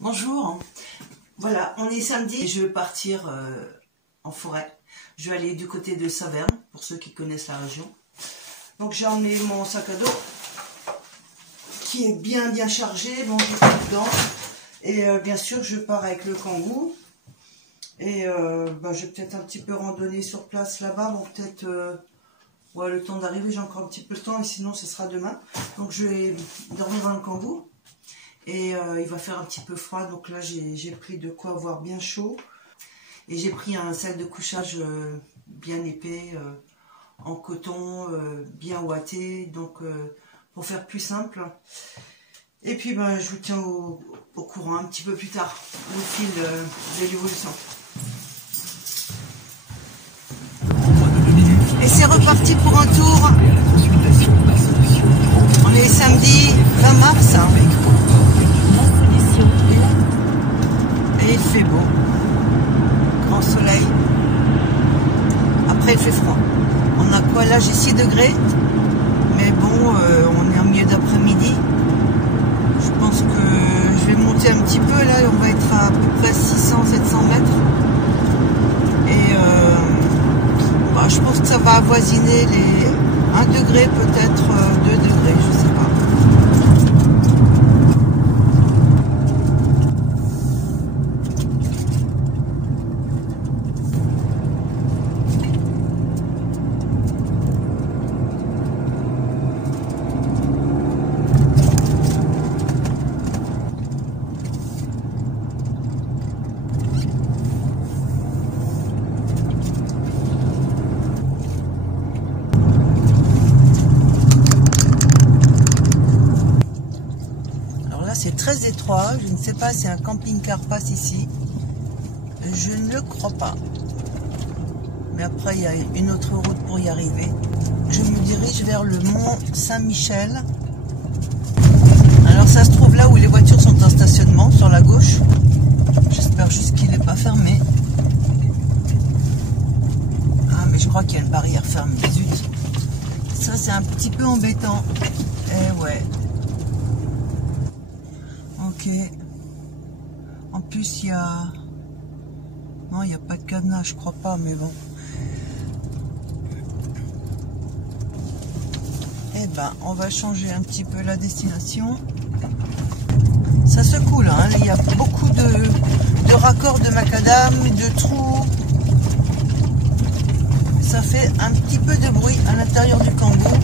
Bonjour, voilà, on est samedi et je vais partir en forêt. Je vais aller du côté de Saverne, pour ceux qui connaissent la région. Donc j'ai emmené mon sac à dos, qui est bien chargé, bon j'ai tout dedans. Et bien sûr je pars avec le kangou. Et je vais peut-être un petit peu randonner sur place là-bas, bon peut-être ouais, le temps d'arriver, j'ai encore un petit peu de temps et sinon ce sera demain. Donc je vais dormir dans le kangou. Et il va faire un petit peu froid, donc là j'ai pris de quoi avoir bien chaud. Et j'ai pris un sac de couchage bien épais, en coton, bien ouaté, donc pour faire plus simple. Et puis je vous tiens au courant un petit peu plus tard, au fil de l'évolution. Et c'est reparti pour un tour. On est samedi 20 mars. Et il fait beau. Grand soleil. Après il fait froid. On a quoi là? J'ai 6 degrés. Mais bon, on est en milieu d'après-midi. Je pense que je vais monter un petit peu. Là, on va être à peu près 600-700 mètres. Et je pense que ça va avoisiner les 1 degré, peut-être 2 degrés, je sais pas. C'est très étroit, je ne sais pas si un camping-car passe ici, je ne le crois pas. Mais après il y a une autre route pour y arriver. Je me dirige vers le mont Saint-Michel. Alors ça se trouve là où les voitures sont en stationnement, sur la gauche. J'espère juste qu'il n'est pas fermé. Ah mais je crois qu'il y a une barrière fermée, zut. Ça c'est un petit peu embêtant. Eh ouais. Ok. En plus, il y a... Non, il n'y a pas de cadenas, je crois pas, mais bon. Eh ben, on va changer un petit peu la destination. Ça secoue là, hein. Il y a beaucoup de raccords de macadam, de trous. Ça fait un petit peu de bruit à l'intérieur du kangou.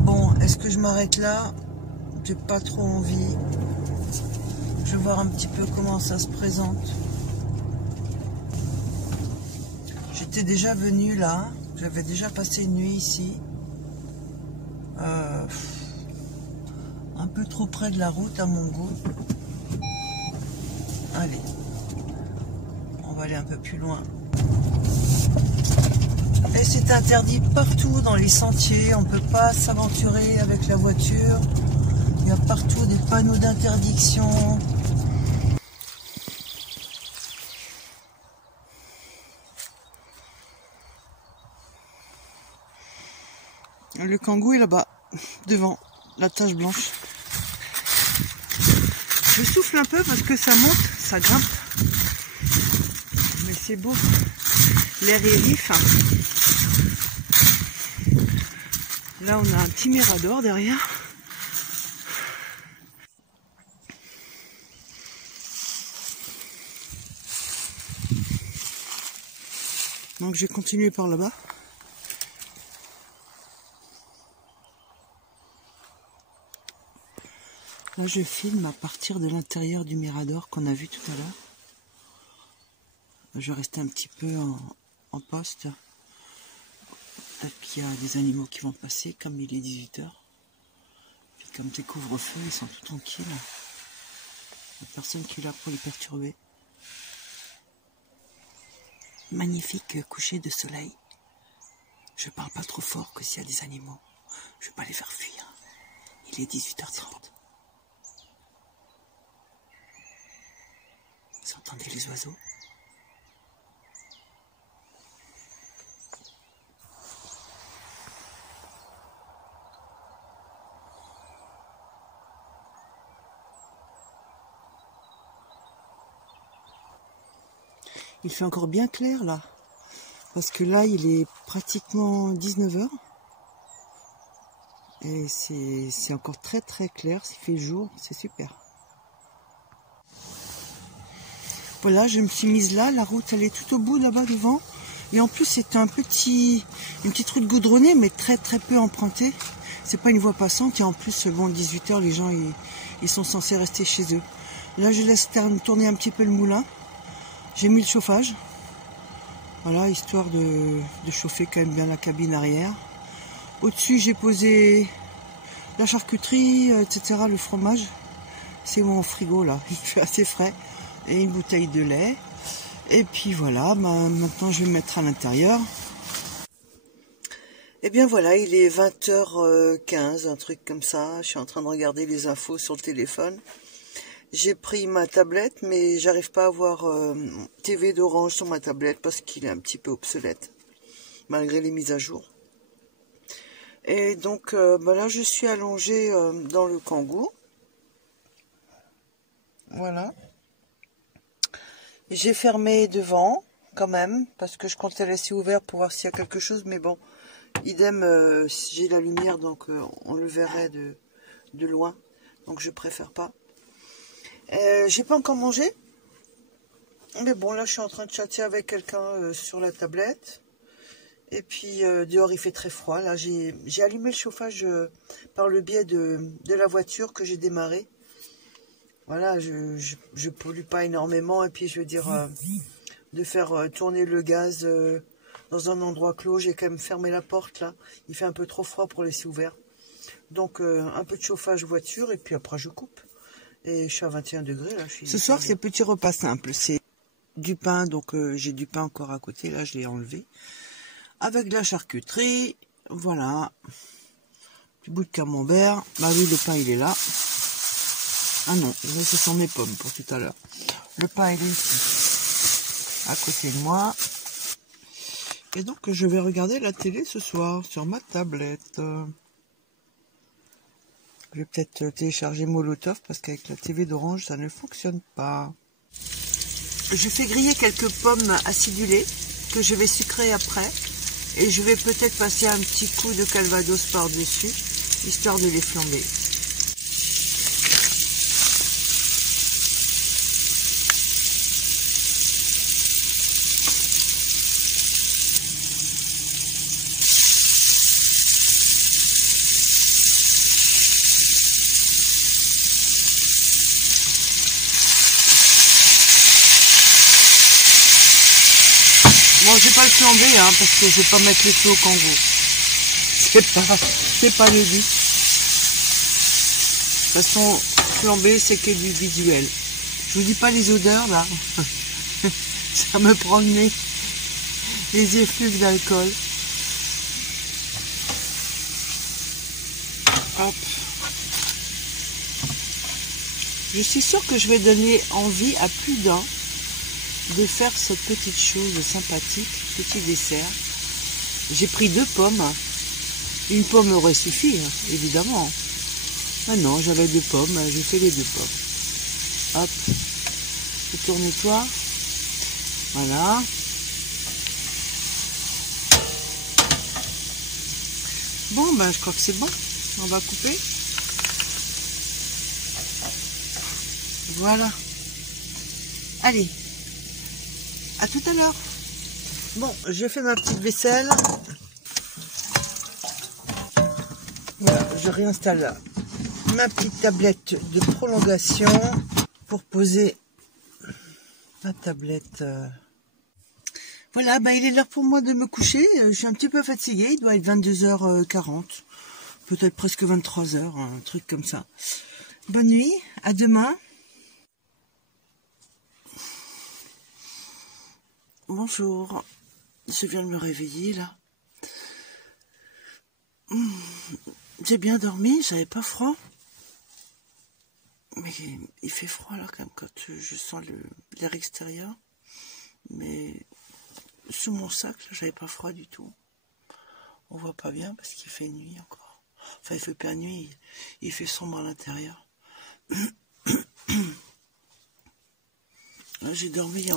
Bon, est-ce que je m'arrête là? J'ai pas trop envie. Je vais voir un petit peu comment ça se présente. J'étais déjà venu là, j'avais déjà passé une nuit ici. Un peu trop près de la route à mon goût. Allez, on va aller un peu plus loin. Et c'est interdit partout dans les sentiers, on ne peut pas s'aventurer avec la voiture. Il y a partout des panneaux d'interdiction. Le kangou est là-bas, devant la tache blanche. Je souffle un peu parce que ça monte, ça grimpe. Mais c'est beau. L'air est vif. Là, on a un petit mirador derrière. Donc, je vais continuer par là-bas. Là, je filme à partir de l'intérieur du mirador qu'on a vu tout à l'heure. Je vais rester un petit peu en poste. Peut-être qu'il y a des animaux qui vont passer, comme il est 18h. Puis comme c'est couvre-feu, ils sont tout tranquilles. Il n'y a personne qui est là pour les perturber. Magnifique coucher de soleil. Je parle pas trop fort que s'il y a des animaux. Je vais pas les faire fuir. Il est 18h30. Vous entendez les oiseaux? Il fait encore bien clair là. Parce que là, il est pratiquement 19 h. Et c'est encore très très clair. S'il fait jour, c'est super. Voilà, je me suis mise là. La route, elle est tout au bout là-bas devant. Et en plus, c'est une petite route goudronnée, mais très très peu empruntée. C'est pas une voie passante. Et en plus, bon, 18 h, les gens, ils sont censés rester chez eux. Là, je laisse tourner un petit peu le moulin. J'ai mis le chauffage. Voilà, histoire de chauffer quand même bien la cabine arrière. Au-dessus, j'ai posé la charcuterie, etc., le fromage. C'est mon frigo, là. Il fait assez frais. Et une bouteille de lait. Et puis voilà, maintenant, je vais me mettre à l'intérieur. Et bien voilà, il est 20h15, un truc comme ça. Je suis en train de regarder les infos sur le téléphone. J'ai pris ma tablette, mais j'arrive pas à voir TV d'Orange sur ma tablette parce qu'il est un petit peu obsolète, malgré les mises à jour. Et donc là, je suis allongée dans le Kangoo. Voilà. J'ai fermé devant, quand même, parce que je comptais laisser ouvert pour voir s'il y a quelque chose, mais bon, idem, j'ai la lumière, donc on le verrait de loin, donc je préfère pas. J'ai pas encore mangé, mais bon, là je suis en train de chatter avec quelqu'un sur la tablette. Et puis dehors il fait très froid. Là j'ai allumé le chauffage par le biais de la voiture que j'ai démarré. Voilà, je pollue pas énormément. Et puis je veux dire, de faire tourner le gaz dans un endroit clos. J'ai quand même fermé la porte là. Il fait un peu trop froid pour laisser ouvert. Donc un peu de chauffage voiture et puis après je coupe. Et je suis à 21 degrés là. Ce soir c'est petit repas simple. C'est du pain, donc j'ai du pain encore à côté. Là je l'ai enlevé. Avec de la charcuterie, voilà. Du bout de camembert. Bah oui, le pain il est là. Ah non, là ce sont mes pommes pour tout à l'heure. Le pain il est ici, à côté de moi. Et donc je vais regarder la télé ce soir sur ma tablette. Je vais peut-être télécharger Molotov parce qu'avec la TV d'Orange ça ne fonctionne pas. Je fais griller quelques pommes acidulées que je vais sucrer après. Et je vais peut-être passer un petit coup de calvados par-dessus, histoire de les flamber. Bon, je vais pas le flamber, hein, parce que je vais pas mettre le feu au Kangoo. C'est pas le but. De toute façon, flamber, c'est que du visuel. Je vous dis pas les odeurs, là. Ça me prend le nez. Les effluves d'alcool. Hop. Je suis sûre que je vais donner envie à plus d'un de faire cette petite chose sympathique, petit dessert. J'ai pris 2 pommes. Une pomme aurait suffi, hein, évidemment. Ah non, j'avais 2 pommes, j'ai fait les 2 pommes. Hop, tourne-toi. Voilà. Bon, ben je crois que c'est bon. On va couper. Voilà. Allez. À tout à l'heure. Bon, j'ai fait ma petite vaisselle. Voilà, je réinstalle ma petite tablette de prolongation pour poser ma tablette. Voilà, bah il est l'heure pour moi de me coucher. Je suis un petit peu fatiguée, il doit être 22h40, peut-être presque 23h, un truc comme ça. Bonne nuit, à demain. Bonjour, je viens de me réveiller là. J'ai bien dormi, j'avais pas froid. Mais il fait froid là quand même quand je sens l'air extérieur. Mais sous mon sac, là, j'avais pas froid du tout. On voit pas bien parce qu'il fait nuit encore. Enfin, il fait pas nuit, il fait sombre à l'intérieur. J'ai dormi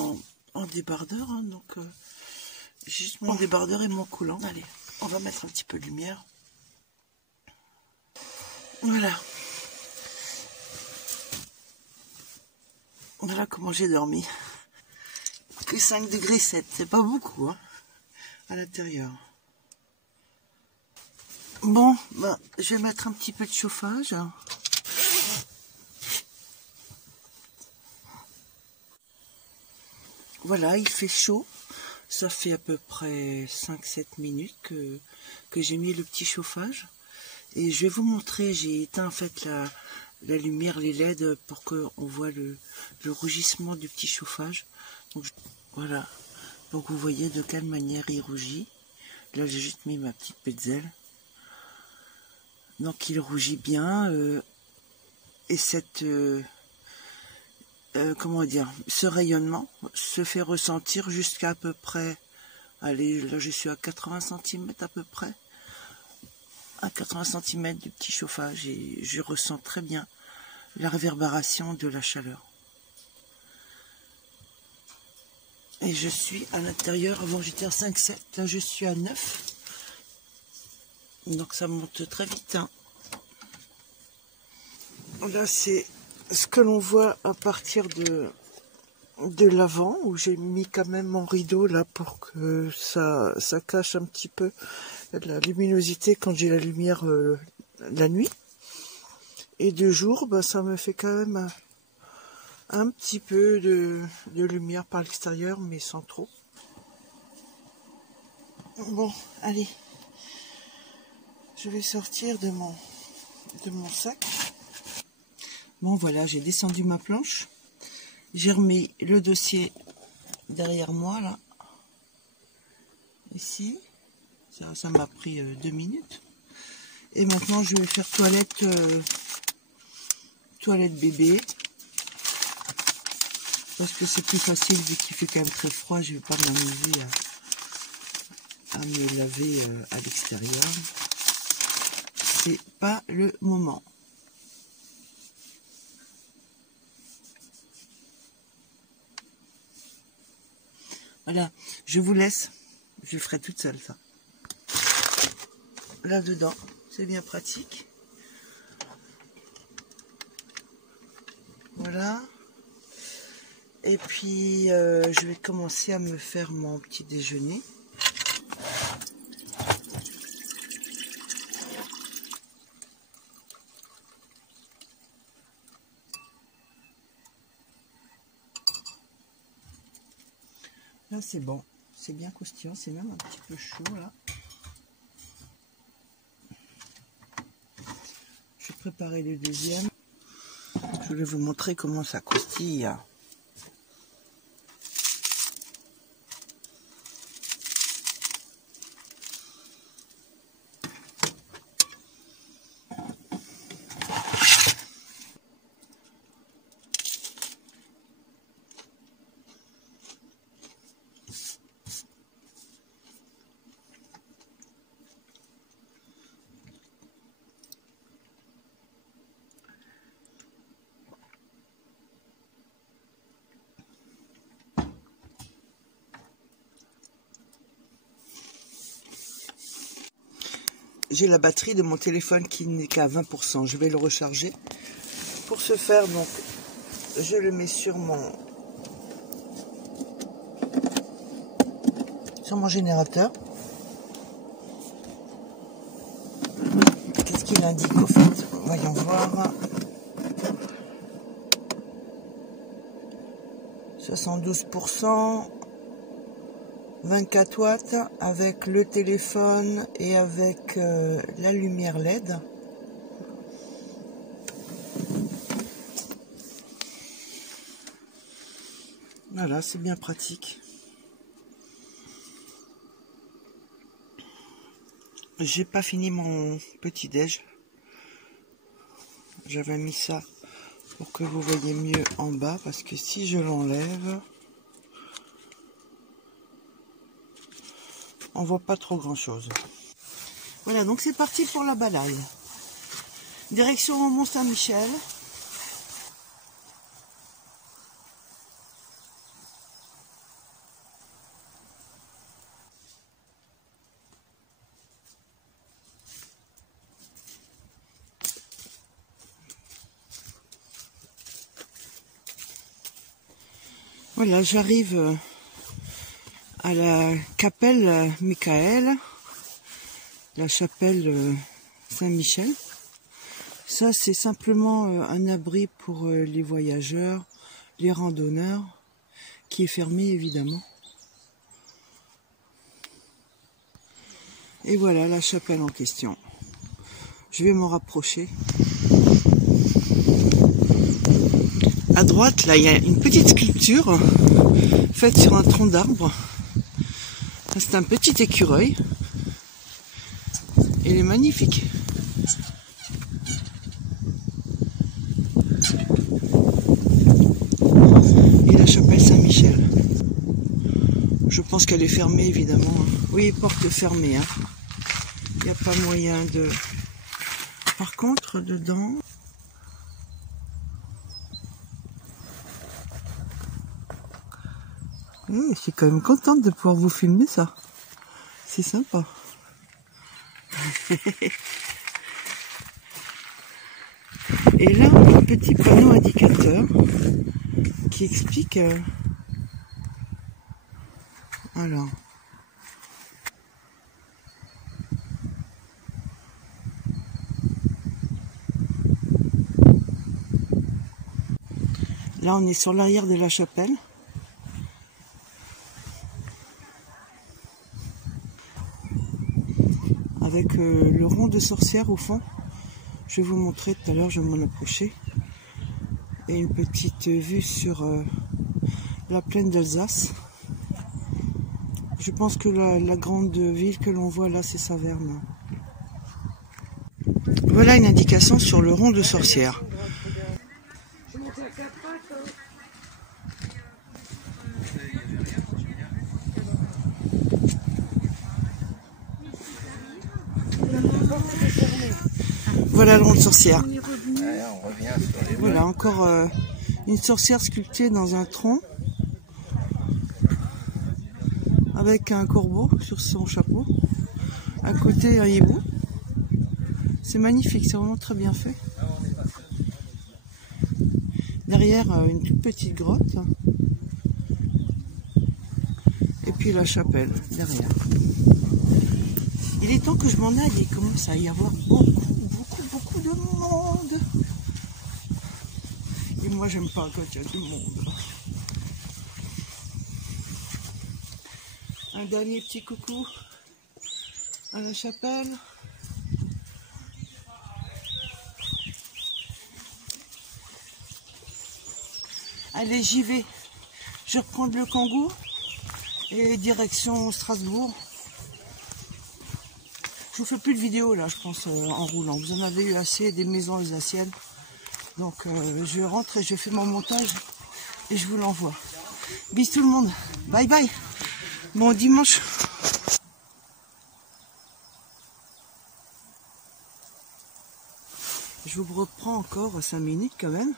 en débardeur, hein, donc juste mon débardeur et mon coulant. Allez, on va mettre un petit peu de lumière. Voilà. Voilà comment j'ai dormi. Que 5 degrés 7, c'est pas beaucoup hein, à l'intérieur. Bon, bah, je vais mettre un petit peu de chauffage. Voilà, il fait chaud. Ça fait à peu près 5-7 minutes que j'ai mis le petit chauffage. Et je vais vous montrer, j'ai éteint en fait la lumière, les LED, pour qu'on voit le rougissement du petit chauffage. Donc, voilà, donc vous voyez de quelle manière il rougit. Là j'ai juste mis ma petite petzelle. Donc il rougit bien, et cette... comment dire, ce rayonnement se fait ressentir jusqu'à à peu près, allez, là je suis à 80 cm à peu près, à 80 cm du petit chauffage, et je ressens très bien la réverbération de la chaleur. Et je suis à l'intérieur, avant j'étais à 5-7, là je suis à 9, donc ça monte très vite. Hein. Là c'est ce que l'on voit à partir de l'avant, où j'ai mis quand même mon rideau là pour que ça cache un petit peu la luminosité quand j'ai la lumière la nuit. Et de jour, bah, ça me fait quand même un petit peu de lumière par l'extérieur, mais sans trop. Bon, allez, je vais sortir de mon sac. Bon voilà, j'ai descendu ma planche. J'ai remis le dossier derrière moi, là. Ici. Ça m'a pris 2 minutes. Et maintenant, je vais faire toilette bébé. Parce que c'est plus facile, vu qu'il fait quand même très froid. Je ne vais pas m'amuser à me laver à l'extérieur. C'est pas le moment. Voilà, je vous laisse. Je le ferai toute seule, ça. Là-dedans, c'est bien pratique. Voilà. Et puis, je vais commencer à me faire mon petit déjeuner. Là, c'est bon. C'est bien croustillant. C'est même un petit peu chaud, là. Je vais préparer le deuxième. Je vais vous montrer comment ça croustille. J'ai la batterie de mon téléphone qui n'est qu'à 20%. Je vais le recharger. Pour ce faire, donc, je le mets sur mon générateur. Qu'est-ce qu'il indique au fait? Voyons voir. 72%. 24 watts avec le téléphone et avec la lumière LED. Voilà, c'est bien pratique. J'ai pas fini mon petit déj. J'avais mis ça pour que vous voyez mieux en bas, parce que si je l'enlève, on voit pas trop grand chose. Voilà, donc c'est parti pour la balade. Direction Mont-Saint-Michel. « Voilà, j'arrive à la Capelle Michael, la chapelle Saint-Michel. Ça, c'est simplement un abri pour les voyageurs, les randonneurs, qui est fermé évidemment. Et voilà la chapelle en question. Je vais m'en rapprocher. À droite, là, il y a une petite sculpture faite sur un tronc d'arbre. C'est un petit écureuil. Il est magnifique. Et la chapelle Saint-Michel. Je pense qu'elle est fermée, évidemment. Oui, porte fermée. Il n'y a pas moyen de... Par contre, dedans... Je suis quand même contente de pouvoir vous filmer ça. C'est sympa. Et là, on a un petit panneau indicateur qui explique... Alors... Là, on est sur l'arrière de la chapelle. Avec le rond de sorcière au fond. Je vais vous montrer tout à l'heure, je vais m'en approcher. Et une petite vue sur la plaine d'Alsace. Je pense que la grande ville que l'on voit là, c'est Saverne. Voilà une indication sur le rond de sorcière. Voilà le rond de sorcière. Voilà encore une sorcière sculptée dans un tronc avec un corbeau sur son chapeau. À côté un hibou. C'est magnifique, c'est vraiment très bien fait. Derrière une toute petite grotte. Et puis la chapelle derrière. Il est temps que je m'en aille, il commence à y avoir beaucoup de monde. Et moi j'aime pas quand il y a du monde. Un dernier petit coucou à la chapelle. Allez, j'y vais. Je reprends le Kangoo et direction Strasbourg. Je vous fais plus de vidéos là, je pense, en roulant. Vous en avez eu assez des maisons alsaciennes. Donc je rentre et je fais mon montage et je vous l'envoie. Bis tout le monde. Bye bye. Bon dimanche. Je vous reprends encore 5 minutes quand même.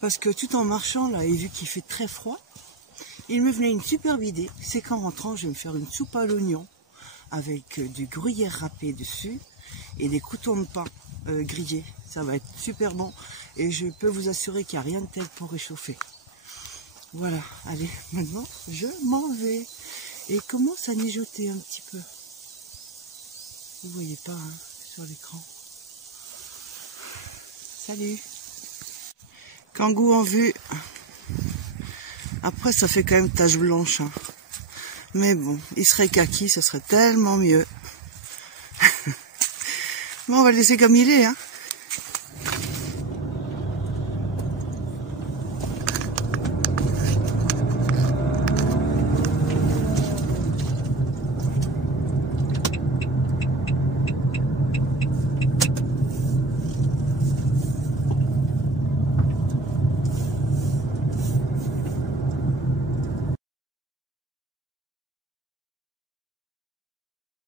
Parce que tout en marchant là, et vu qu'il fait très froid, il me venait une superbe idée. C'est qu'en rentrant, je vais me faire une soupe à l'oignon avec du gruyère râpé dessus et des croûtons de pain grillés. Ça va être super bon et je peux vous assurer qu'il n'y a rien de tel pour réchauffer. Voilà, allez, maintenant je m'en vais. Et il commence à mijoter un petit peu. Vous voyez pas sur l'écran. Salut. Kangoo en vue. Après ça fait quand même tache blanche. Mais bon, il serait kaki, ça serait tellement mieux. Bon, on va le laisser comme il est.